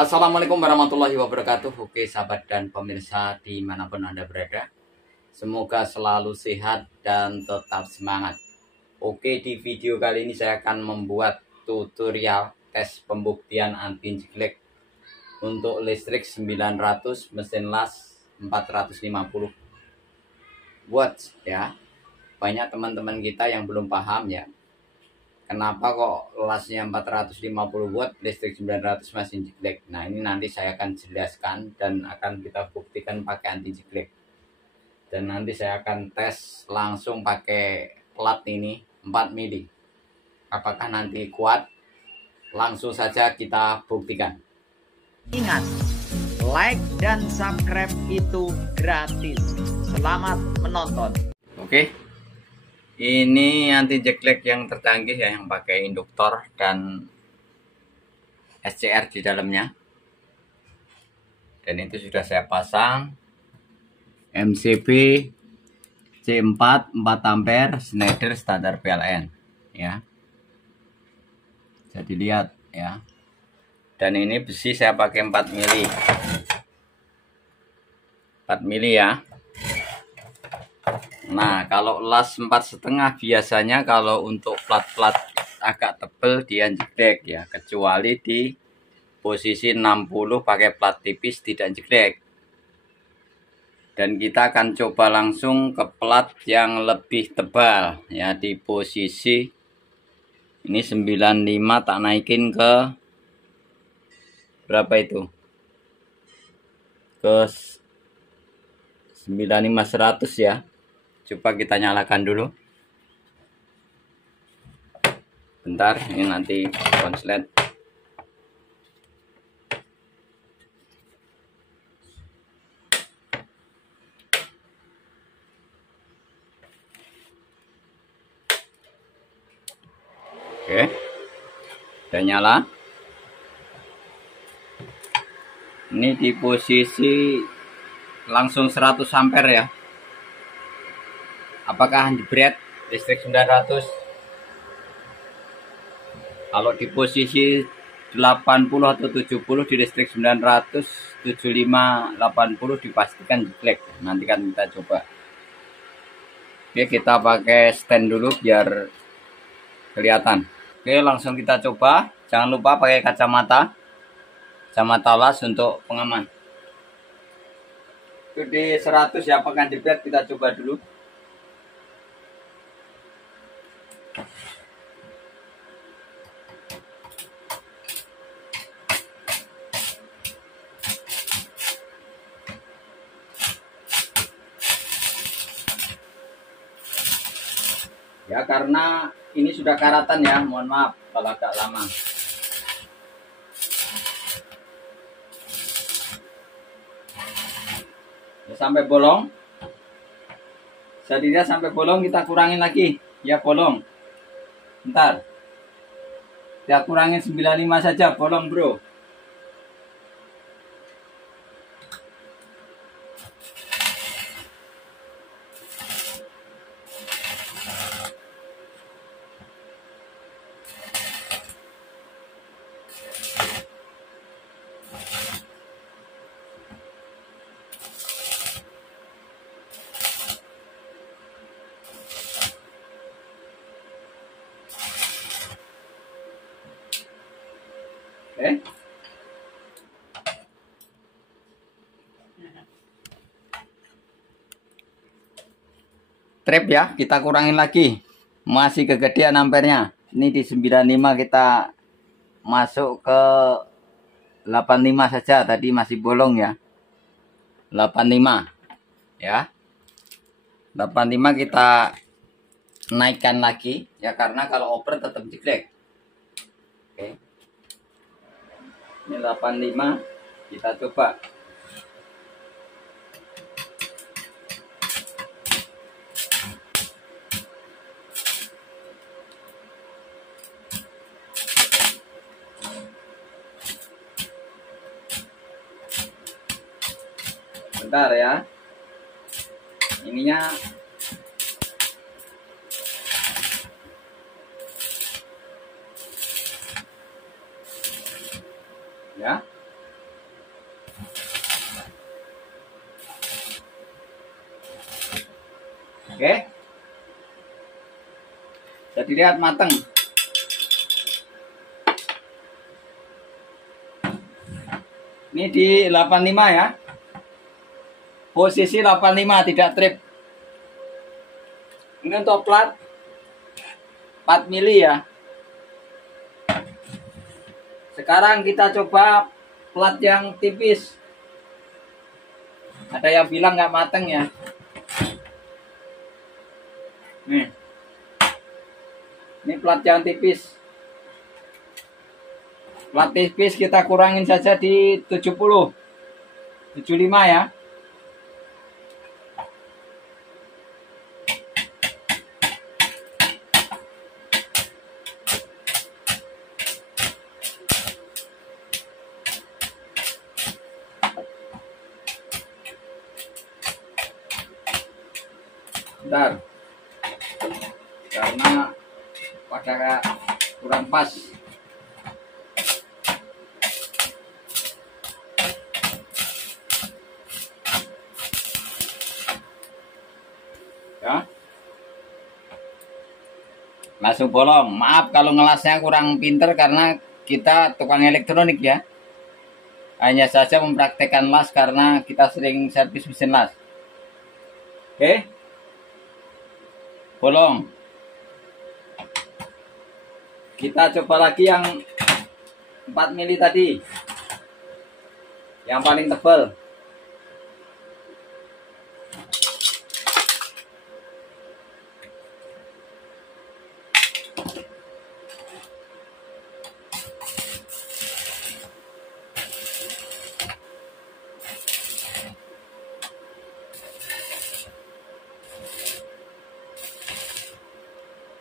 Assalamualaikum warahmatullahi wabarakatuh. Oke sahabat dan pemirsa dimanapun Anda berada, semoga selalu sehat dan tetap semangat. Oke, di video kali ini saya akan membuat tutorial tes pembuktian anti jeglek untuk listrik 900 mesin las 450 watts ya. Banyak teman-teman kita yang belum paham ya, kenapa kok lasnya 450 watt listrik 900 masih jeglek. Nah, ini nanti saya akan jelaskan dan akan kita buktikan pakai anti jeglek. Dan nanti saya akan tes langsung pakai plat ini 4 mili. Apakah nanti kuat? Langsung saja kita buktikan. Ingat, like dan subscribe itu gratis. Selamat menonton. Oke. Ini anti jeglek yang tercanggih ya, yang pakai induktor dan SCR di dalamnya. Dan itu sudah saya pasang. MCB C4 4 ampere Schneider standar PLN ya. Jadi lihat ya. Dan ini besi saya pakai 4 mili. 4 mili ya. Nah, kalau las 4,5 biasanya kalau untuk plat-plat agak tebel dia jeglek ya, kecuali di posisi 60 pakai plat tipis tidak jeglek. Dan kita akan coba langsung ke plat yang lebih tebal ya, di posisi ini 95 tak naikin ke berapa itu? Ke 95 100 ya. Coba kita nyalakan dulu. Bentar, ini nanti konslet. Oke. Udah nyala. Ini di posisi langsung 100 ampere ya. Apakah jebret listrik 900? Kalau di posisi 80 atau 70 di listrik 900, 75, 80 dipastikan jeglek. Nanti kan kita coba. Oke, kita pakai stand dulu biar kelihatan. Oke, langsung kita coba. Jangan lupa pakai kacamata. Kacamata las untuk pengaman. Itu di 100 ya, apakah jebret kita coba dulu. Ya, karena ini sudah karatan ya, mohon maaf kalau agak lama. Ya, sampai bolong. Jadinya sampai bolong kita kurangin lagi. Ya, bolong. Bentar. Kita kurangin 95 saja, bolong bro. Oke. Trip ya, kita kurangin lagi. Masih kegedean ampernya. Ini di 95 kita masuk ke 85 saja. Tadi masih bolong ya. 85 ya. 85 kita naikkan lagi ya, karena kalau over tetap jeglek. Oke. Ini 85 kita coba. Bentar ya. Ininya ya. Oke. Jadi lihat mateng. Ini di 85 ya. Posisi 85 tidak trip. Ini untuk plat 4 mili ya. Sekarang kita coba plat yang tipis. Ada yang bilang nggak mateng ya. Nih. Ini plat yang tipis. Plat tipis kita kurangin saja di 70. 75 ya. Bentar. Karena pada kurang pas. Ya. Langsung bolong. Maaf kalau ngelasnya kurang pinter karena kita tukang elektronik ya. Hanya saja mempraktekkan las karena kita sering servis mesin las. Oke. Bolong. Kita coba lagi yang 4 mili tadi. Yang paling tebal.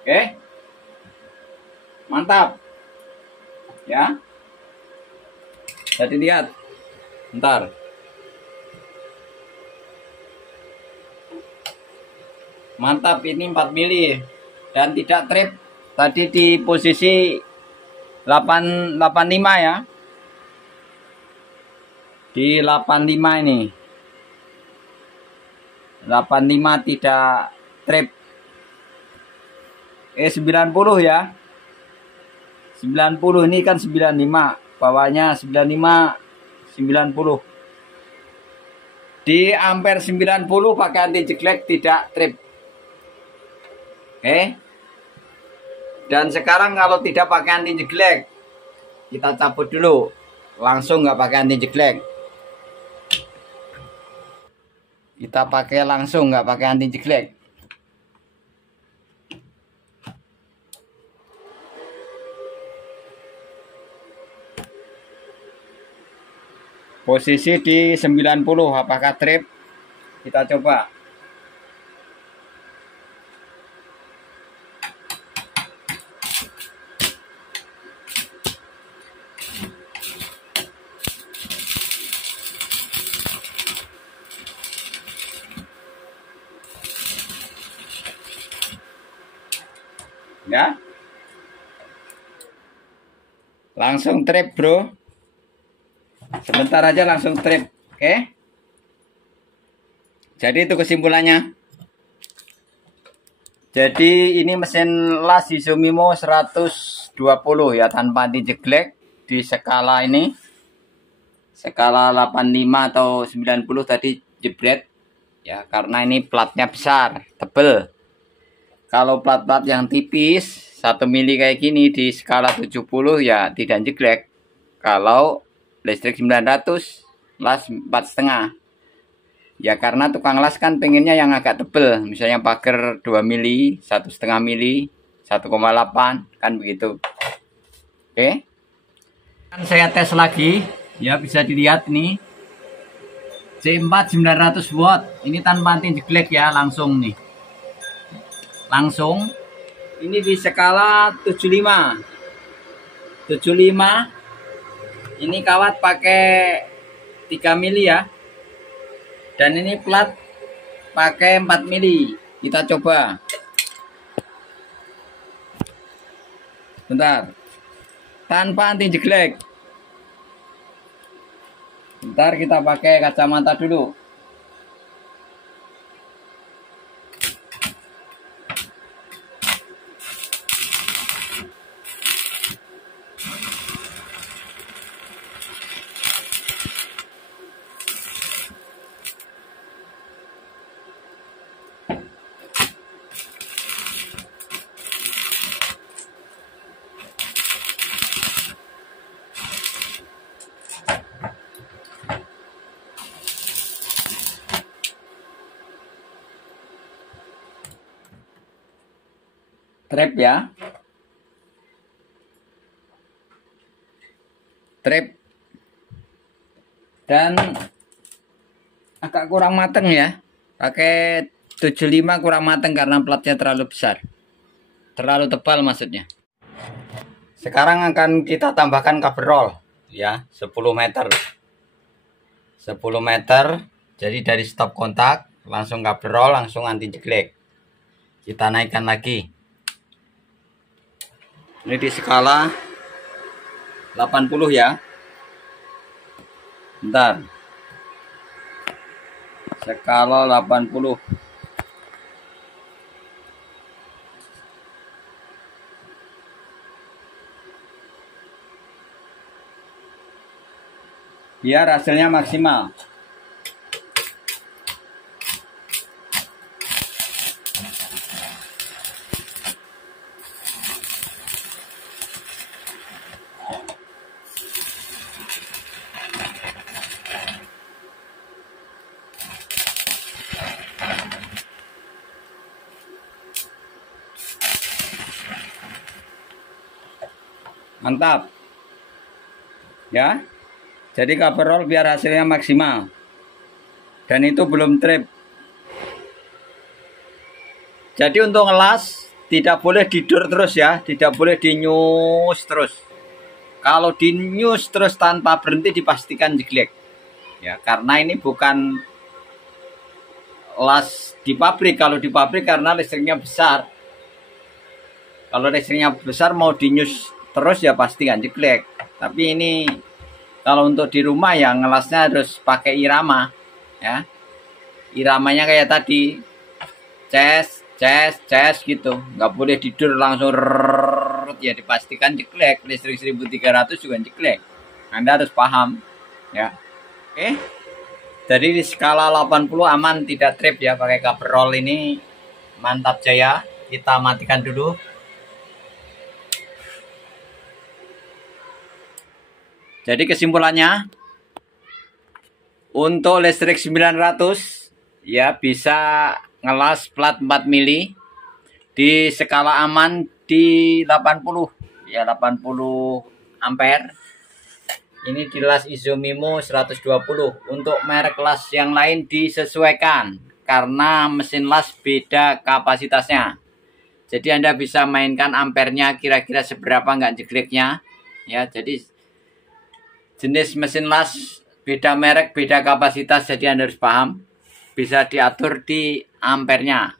Oke. Mantap. Ya. Jadi lihat. Bentar. Mantap, ini 4 mili dan tidak trip. Tadi di posisi 85 ya. Di 85 ini. 85 tidak trip. 90 ya. 90 ini kan 95. Bawahnya 95 90. Di ampere 90 pakai anti jeglek tidak trip. Oke. Dan sekarang kalau tidak pakai anti jeglek, kita cabut dulu. Langsung nggak pakai anti jeglek. Kita pakai langsung nggak pakai anti jeglek. Posisi di 90, apakah trip? Kita coba. Ya. Langsung trip, bro. Sebentar aja langsung trip. Oke. Jadi itu kesimpulannya. Jadi ini mesin las Izumimo 120 ya, tanpa anti jeglek di skala ini. Skala 85 atau 90 tadi jebret. Ya, karena ini platnya besar, tebel. Kalau plat-plat yang tipis 1 mili kayak gini di skala 70 ya tidak jeglek. Kalau listrik 900, las 4,5. Ya karena tukang las kan pengennya yang agak tebel, misalnya pagar 2 mili, 1,5 mili, 1,8 kan begitu. Oke. Kan saya tes lagi, ya bisa dilihat nih. C4 900 watt, ini tanpa anti jeglek ya, langsung nih. Langsung. Ini di skala 75. 75. Ini kawat pakai 3 mili ya. Dan ini plat pakai 4 mili. Kita coba. Bentar. Tanpa anti jeglek. Bentar kita pakai kacamata dulu. Trap ya, trap, dan agak kurang mateng ya, pakai 75 kurang mateng karena platnya terlalu besar, terlalu tebal maksudnya. Sekarang akan kita tambahkan cover roll ya, 10 meter, 10 meter. Jadi dari stop kontak langsung cover roll, langsung anti jeglek. Kita naikkan lagi. Ini di skala 80 ya. Bentar. Skala 80. Biar hasilnya maksimal. Mantap ya, jadi cover roll biar hasilnya maksimal, dan itu belum trip. Jadi untuk ngelas tidak boleh didur terus ya, tidak boleh dinyus terus. Kalau dinyus terus tanpa berhenti dipastikan jeglek ya, karena ini bukan las di pabrik. Kalau di pabrik karena listriknya besar, kalau listriknya besar mau dinyus terus ya pasti kan jeglek. Tapi ini kalau untuk di rumah ya ngelasnya harus pakai irama ya, iramanya kayak tadi, ces gitu, nggak boleh tidur langsung ya, dipastikan jeglek. Listrik 1300 juga jeglek, Anda harus paham ya. Oke, jadi di skala 80 aman, tidak trip ya, pakai cover roll ini mantap jaya. Kita matikan dulu. Jadi kesimpulannya, untuk listrik 900 ya bisa ngelas plat 4 mili di skala aman di 80 ya, 80 ampere. Ini di las Izomimo 120. Untuk merek las yang lain disesuaikan karena mesin las beda kapasitasnya. Jadi Anda bisa mainkan ampernya kira-kira seberapa nggak jegleknya ya. Jadi jenis mesin las beda merek, beda kapasitas, jadi Anda harus paham. Bisa diatur di ampernya.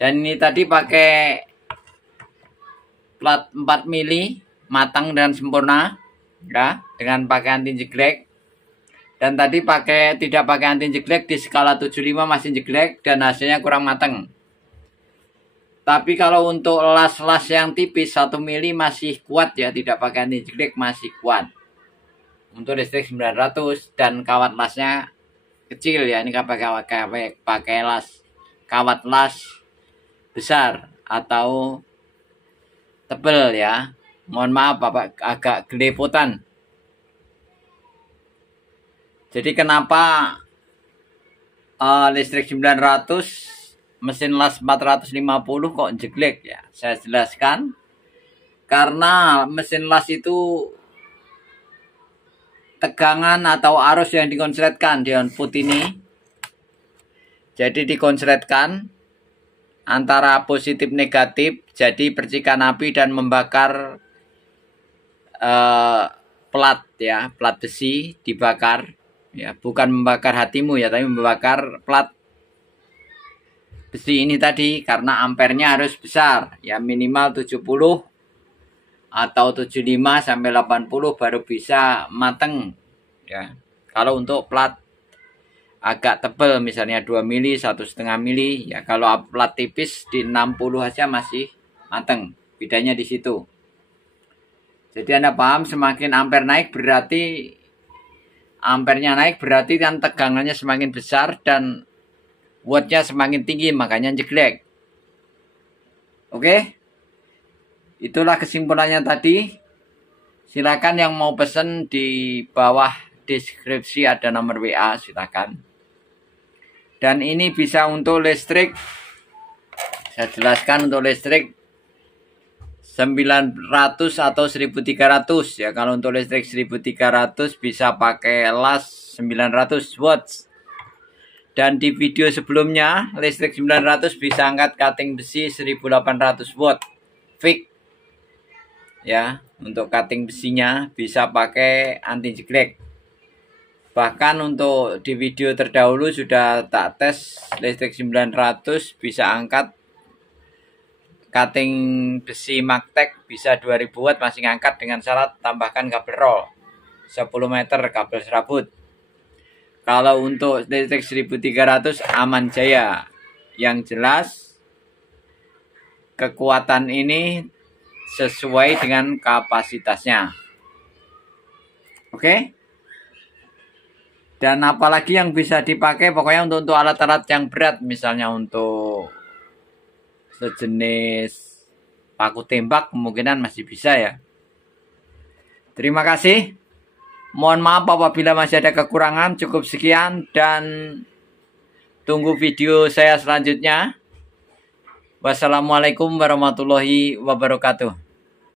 Dan ini tadi pakai plat 4 mili matang dan sempurna ya, dengan pakai anti jeglek. Dan tadi tidak pakai anti jeglek di skala 75 masih jeglek dan hasilnya kurang matang. Tapi kalau untuk las-las yang tipis 1 mili masih kuat ya, tidak pakai anti jeglek masih kuat. Untuk listrik 900 dan kawat lasnya kecil ya, ini pakai las kawat las besar atau tebel ya. Mohon maaf Bapak, agak gelepotan. Jadi kenapa listrik 900 mesin las 450 kok jeglek ya? Saya jelaskan. Karena mesin las itu tegangan atau arus yang dikonsletkan di output ini. Jadi dikonsletkan antara positif negatif, jadi percikan api dan membakar plat ya, plat besi dibakar ya, bukan membakar hatimu ya, tapi membakar plat besi ini tadi, karena ampernya harus besar ya, minimal 70 atau 75 sampai 80 baru bisa mateng ya. Kalau untuk plat agak tebal misalnya 2 mili, 1,5 mili, ya kalau plat tipis di 60 aja masih mateng. Bedanya di situ. Jadi Anda paham, semakin ampere naik berarti ampernya naik berarti kan tegangannya semakin besar dan wattnya semakin tinggi, makanya jeglek. Oke? Itulah kesimpulannya tadi. Silakan yang mau pesen di bawah deskripsi ada nomor WA, silakan. Dan ini bisa untuk listrik. Saya jelaskan untuk listrik 900 atau 1300 ya. Kalau untuk listrik 1300 bisa pakai las 900 watts. Dan di video sebelumnya listrik 900 bisa angkat cutting besi 1800 watt fix. Ya, untuk cutting besinya bisa pakai anti jeglek. Bahkan untuk di video terdahulu sudah tak tes listrik 900 bisa angkat cutting besi Magtek bisa 2000 watt masih ngangkat dengan syarat tambahkan kabel roll 10 meter kabel serabut. Kalau untuk listrik 1300 aman jaya. Yang jelas kekuatan ini sesuai dengan kapasitasnya. Oke? Dan apalagi yang bisa dipakai pokoknya untuk alat-alat yang berat, misalnya untuk sejenis paku tembak kemungkinan masih bisa ya. Terima kasih. Mohon maaf apabila masih ada kekurangan. Cukup sekian dan tunggu video saya selanjutnya. Wassalamualaikum warahmatullahi wabarakatuh.